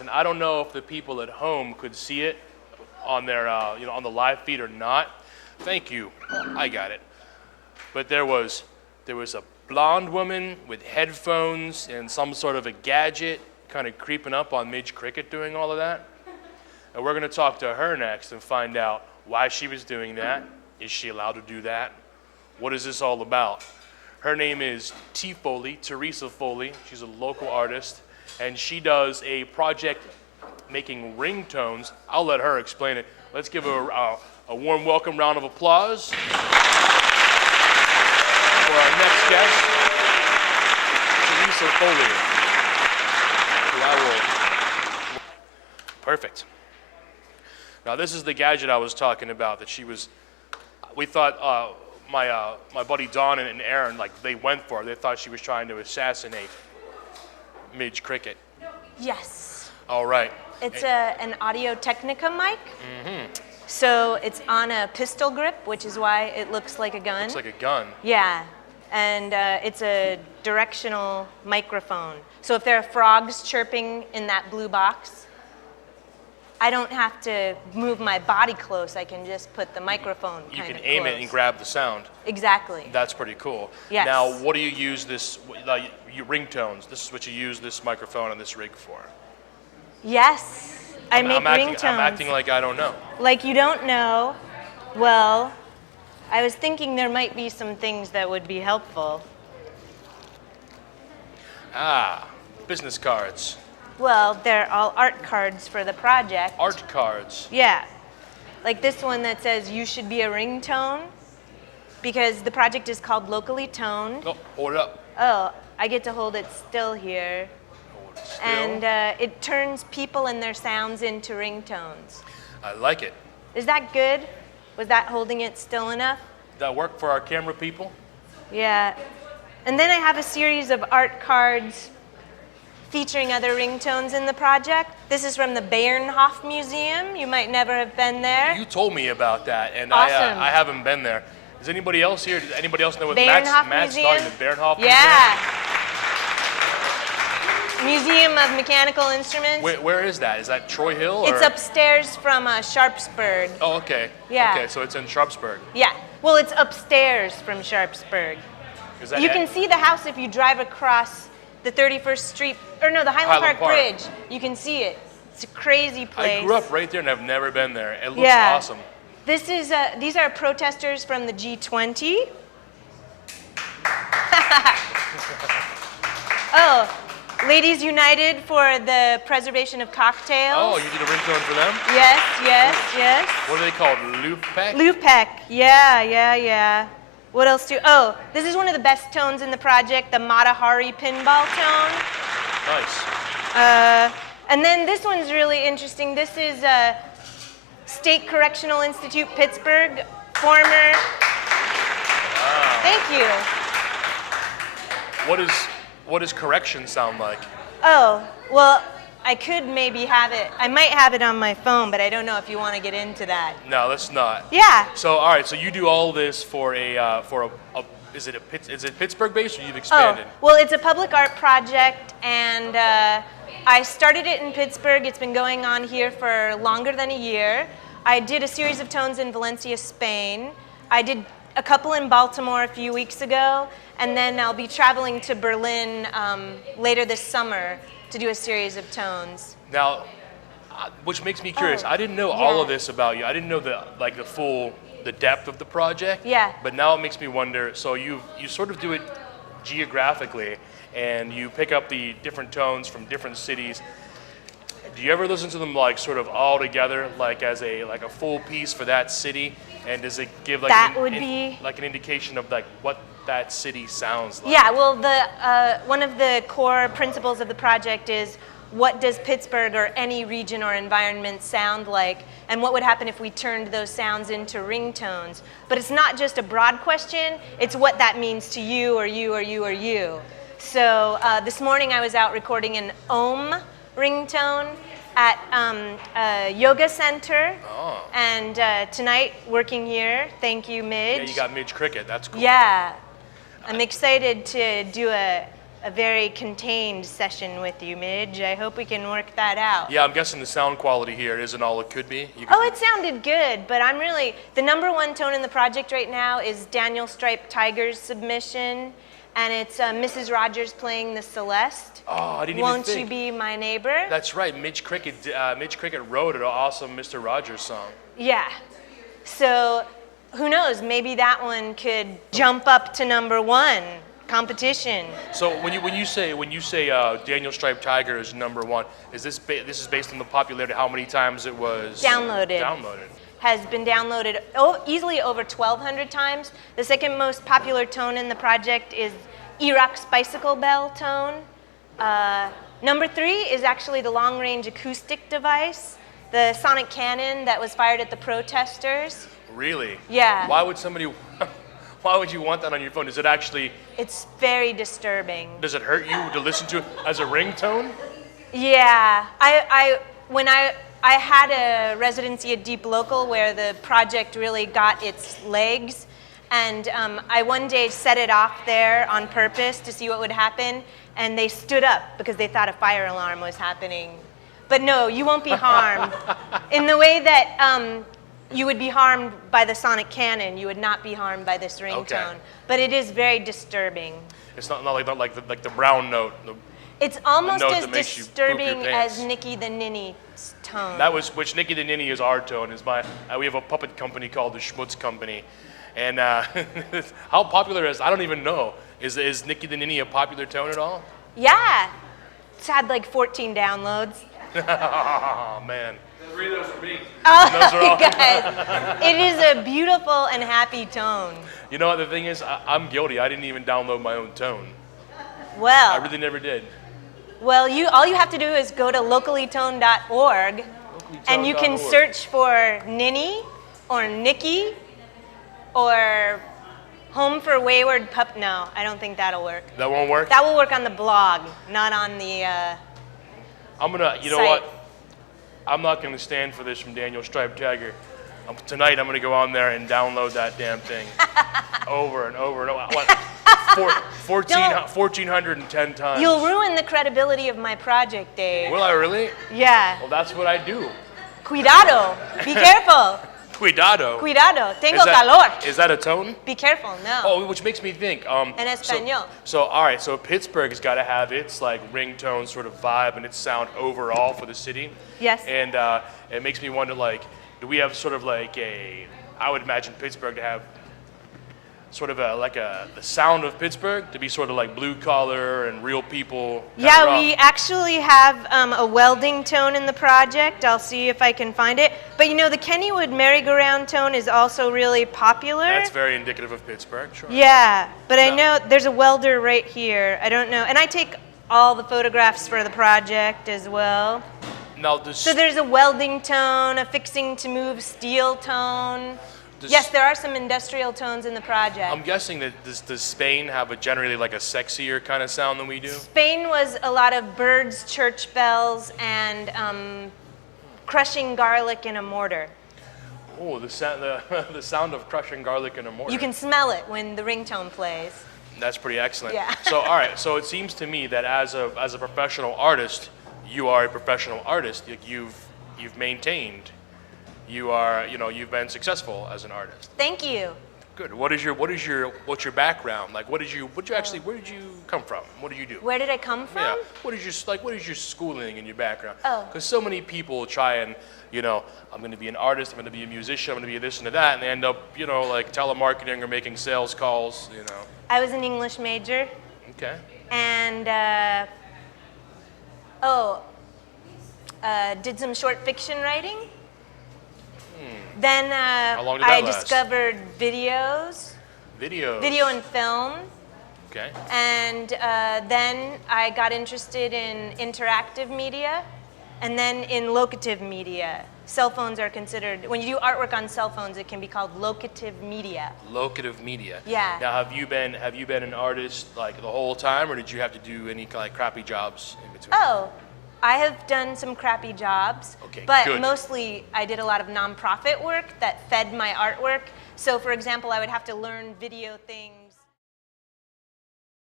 And I don't know if the people at home could see it on their, on the live feed or not. Thank you. I got it. But there was a blonde woman with headphones and some sort of a gadget kind of creeping up on Midge Cricket doing all of that. And we're going to talk to her next and find out why she was doing that. Is she allowed to do that? What is this all about? Her name is Foley, Teresa Foley. She's a local artist, and she does a project making ringtones. I'll let her explain it. Let's give her a warm welcome round of applause for our next guest, Teresa Foley. Perfect. Now this is the gadget I was talking about that we thought my buddy Don and Aaron, they went for it. They thought she was trying to assassinate Midge Cricket. Yes. All right. It's an Audio-Technica mic. Mm-hmm. So it's on a pistol grip, which is why it looks like a gun. Looks like a gun. Yeah. And it's a directional microphone. So if there are frogs chirping in that blue box, I don't have to move my body close. I can just put the microphone kind of close. You can aim it and grab the sound. Exactly. That's pretty cool. Yes. Now, what do you use this, your ringtones? This is what you use this microphone and this rig for. Yes. I make ringtones. I'm acting like I don't know. Like you don't know. Well, I was thinking there might be some things that would be helpful. Business cards. Well, they're all art cards for the project. Art cards. Yeah. Like this one that says, you should be a ringtone, because the project is called Locally Toned. Oh, hold it up. Oh, I get to hold it still here. Hold it still. And it turns people and their sounds into ringtones. I like it. Is that good? Was that holding it still enough? Did that work for our camera people? Yeah. And then I have a series of art cards featuring other ringtones in the project. This is from the Bayernhof Museum. You might never have been there. You told me about that, and awesome. I haven't been there. Is anybody else here? Does anybody else know what Matt's starting the Bayernhof Museum? Yeah. Museum of Mechanical Instruments. Where is that? Is that Troy Hill? Or? It's upstairs from Sharpsburg. Oh, okay. Yeah. Okay, so it's in Sharpsburg. Yeah. Well, it's upstairs from Sharpsburg. You can see the house if you drive across the 31st Street, or no, the Highland Park Bridge. You can see it. It's a crazy place. I grew up right there and I've never been there. It looks awesome. This is, these are protesters from the G20. Oh, Ladies United for the preservation of cocktails. Oh, you did a ringtone for them? Yes, yes, yes. What are they called? Lupek? Lupek, yeah. What else oh, this is one of the best tones in the project, the Matahari pinball tone. Nice. And then this one's really interesting. This is State Correctional Institute, Pittsburgh, former. Wow. Thank you. What does correction sound like? Oh, well, I could maybe have it. I might have it on my phone, but I don't know if you want to get into that. No, let's not. Yeah. So, all right. So you do all this for is it Pittsburgh based or you've expanded? Oh, well, it's a public art project, and I started it in Pittsburgh. It's been going on here for longer than a year. I did a series of tones in Valencia, Spain. I did a couple in Baltimore a few weeks ago, and then I'll be traveling to Berlin later this summer to do a series of tones. Now, which makes me curious. I didn't know all of this about you. I didn't know the depth of the project. Yeah. But now it makes me wonder. So you sort of do it geographically, and you pick up the different tones from different cities. Do you ever listen to them sort of all together, as a full piece for that city? And does it give an indication of what that city sounds like? Yeah, well, one of the core principles of the project is, what does Pittsburgh or any region or environment sound like, and what would happen if we turned those sounds into ringtones? But it's not just a broad question, it's what that means to you or you or you or you. So this morning I was out recording an Om ringtone at a yoga center. Oh. And tonight, working here, thank you, Midge. Yeah, you got Midge Cricket, that's cool. Yeah. I'm excited to do a a very contained session with you, Midge. I hope we can work that out. Yeah, I'm guessing the sound quality here isn't all it could be. Oh, it sounded good, but I'm really, the number one tone in the project right now is Daniel Striped Tiger's submission, and it's Mrs. Rogers playing the Celeste. Oh, I didn't Won't even think. You Be My Neighbor? That's right. Mitch Cricket wrote an awesome Mr. Rogers song. Yeah. So who knows? Maybe that one could jump up to number one. Competition. So when you say Daniel Striped Tiger is number one, is this is based on the popularity? How many times it was downloaded? Has been downloaded easily over 1,200 times. The second most popular tone in the project is Iraq's bicycle bell tone. Number 3 is actually the long-range acoustic device, the sonic cannon that was fired at the protesters. Really? Yeah. Why would you want that on your phone? Is it actually? It's very disturbing. Does it hurt you to listen to it as a ringtone? Yeah. When I had a residency at Deep Local where the project really got its legs, and I one day set it off there on purpose to see what would happen, and they stood up because they thought a fire alarm was happening. But no, you won't be harmed. In the way that you would be harmed by the sonic cannon, you would not be harmed by this ringtone. Okay. But it is very disturbing. It's not like the brown note. It's almost note as that makes you poop disturbing your pants. as Nicky the Ninny's tone. Which Nicky the Ninny is our tone. We have a puppet company called the Schmutz Company, and how popular is, I don't even know. Is Nicky the Ninny a popular tone at all? Yeah, it's had like 14 downloads. Oh man. 3 of those are me. Oh, Those are all- guys, it is a beautiful and happy tone. You know what the thing is? I'm guilty. I didn't even download my own tone. I Well, really never did. all you have to do is go to locallytone.org, and you can Locallytone.org. search for Ninny or Nicky or Home for Wayward Pup. No, I don't think that'll work. That won't work? That will work on the blog, not on the I'm gonna, you know site. what? I'm not gonna stand for this from Daniel Striped Tiger. Tonight I'm gonna go on there and download that damn thing over and over and over. What? 1,410 times. You'll ruin the credibility of my project, Dave. Will I really? Yeah. Well, that's what I do. Cuidado. Be careful. Cuidado. Cuidado. Tengo calor. Is that a tone? Be careful. No. Oh, which makes me think. En español. So all right. So Pittsburgh's got to have its like ringtone sort of vibe and its sound overall for the city. Yes. And it makes me wonder, like, do we have sort of like I would imagine Pittsburgh to have sort of the sound of Pittsburgh to be sort of like blue collar and real people. Yeah, we actually have a welding tone in the project. I'll see if I can find it. But you know, the Kennywood merry-go-round tone is also really popular. That's very indicative of Pittsburgh, sure. Yeah, but I Yeah. know there's a welder right here. I don't know. And I take all the photographs for the project as well. Now, So there's a welding tone, a fixing to move steel tone. Yes, there are some industrial tones in the project. I'm guessing that does Spain have generally like a sexier kind of sound than we do? Spain was a lot of birds, church bells, and crushing garlic in a mortar. Oh, the sound of crushing garlic in a mortar. You can smell it when the ringtone plays. That's pretty excellent. Yeah. So all right, so it seems to me that as a professional artist, you are a professional artist. Like you've maintained. You've been successful as an artist. Thank you. Good. What's your background? Like, where did you come from? What did you do? Where did I come from? Yeah. What is your schooling and your background? Oh. Because so many people try and, I'm going to be an artist, I'm going to be a musician, I'm going to be this and that, and they end up, like telemarketing or making sales calls, I was an English major, Okay. and did some short fiction writing. Then long did I that last? discovered videos, Videos. video and film. Okay. And then I got interested in interactive media, and then in locative media. Cell phones are considered, when you do artwork on cell phones, it can be called locative media. Locative media. Yeah. Now, have you been an artist like the whole time, or did you have to do any like crappy jobs in between? Oh, I have done some crappy jobs, Okay, but good. mostly I did a lot of nonprofit work that fed my artwork. So for example, I would have to learn video things